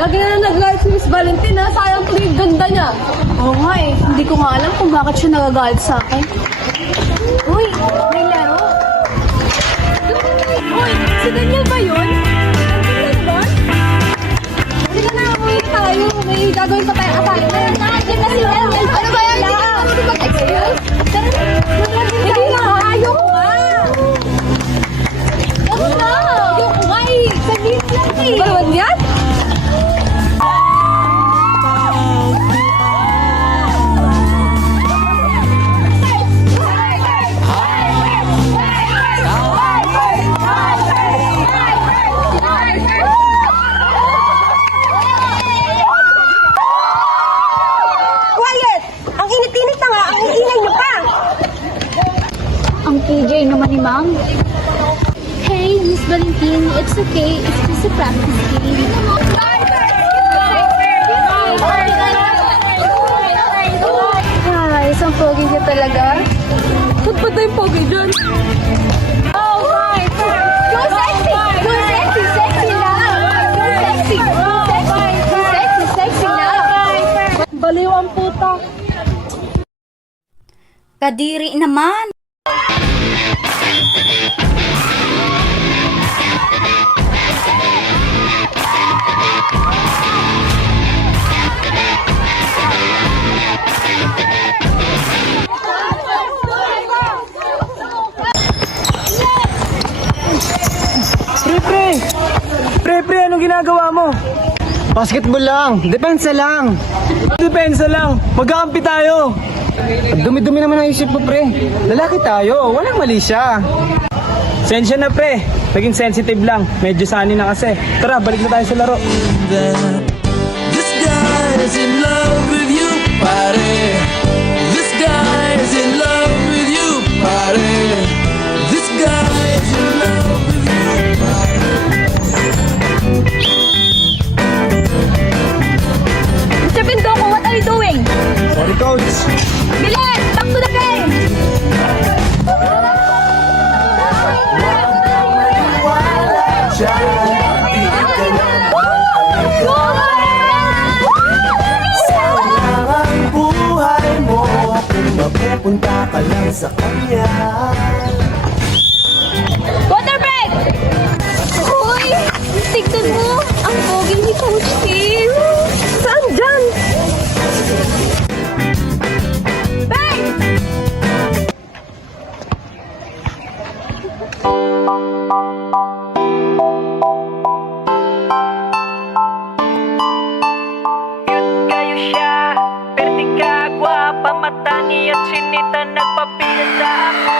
Lagi na nag-light si Miss Valentina. Sayang tuloy yung ganda niya. Oo nga eh. Hindi ko nga alam kung bakit siya nagagalit sa akin. Uy, may laro. Uy, si Daniel ba yun? Ano ba? Hindi ka na umuwi tayo. May gagawin pa tayo assignment. Nandiyan na si Daniel. Ano ba yan? Hindi ka marunong mag-excuse? Hindi na. Ayoko nga. Ano na? Ayoko nga eh. Sabihin lang eh. Bawal yan? Quiet! Ang init-init na nga, ang ingay niyo pa! Ang PJ naman ni Ma'am. Hey, Miss Valentine, it's okay. It's just a practice game. Ay, isang pogi niya talaga. Ba't ba tayong pogi dyan? Oh, my! Go sexy! Go sexy! Sexy na! Go sexy! Go sexy! Go sexy! Sexy na! Baliw ang puta. Kadiri naman. Pre, anong ginagawa mo? Basketball lang, depensa lang. Depensa lang, magkakampi tayo. Ang dumi-dumi naman ang isip mo, pre. Lalaki tayo, walang mali siya. Sensya na pre, naging sensitive lang. Medyo sani na kasi. Tara, balik na tayo sa laro. This guy's in love with you, pare. This guy's in love with you, pare. This guy's in love with you, pare. Mr. Pindoko, what are you doing? Sorry, coach. Bilis! Back to the game! Ang buhay mo kung mapupunta ka lang sa kanya. Water break! Uy! Tignan mo! Ang pogi ni Coach Kim! Saan dyan? Bang! Kayo siya, pertika, gwapa, mata niya, chinita, nagpapila sa ako.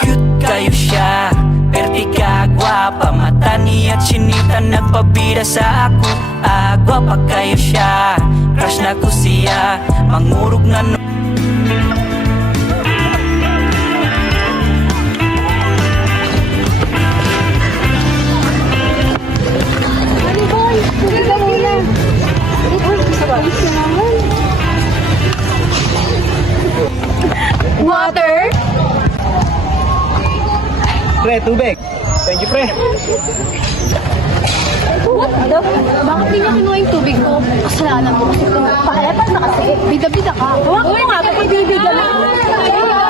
Cute kayo siya, pertika, gwapa, mata niya, chinita, nagpabida sa ako. Gwapa kayo siya, crush na ko siya, mangurog na no. Ano boy? Tubig ka muna. Water? Pre, tubig. Thank you pre. What the? Bakit di niya kinuha yung tubig ko? Kasalanan mo kasi. Pakilapan na kasi. Bida-bida ka. Huwag mo nga, kapag bibigyan mo.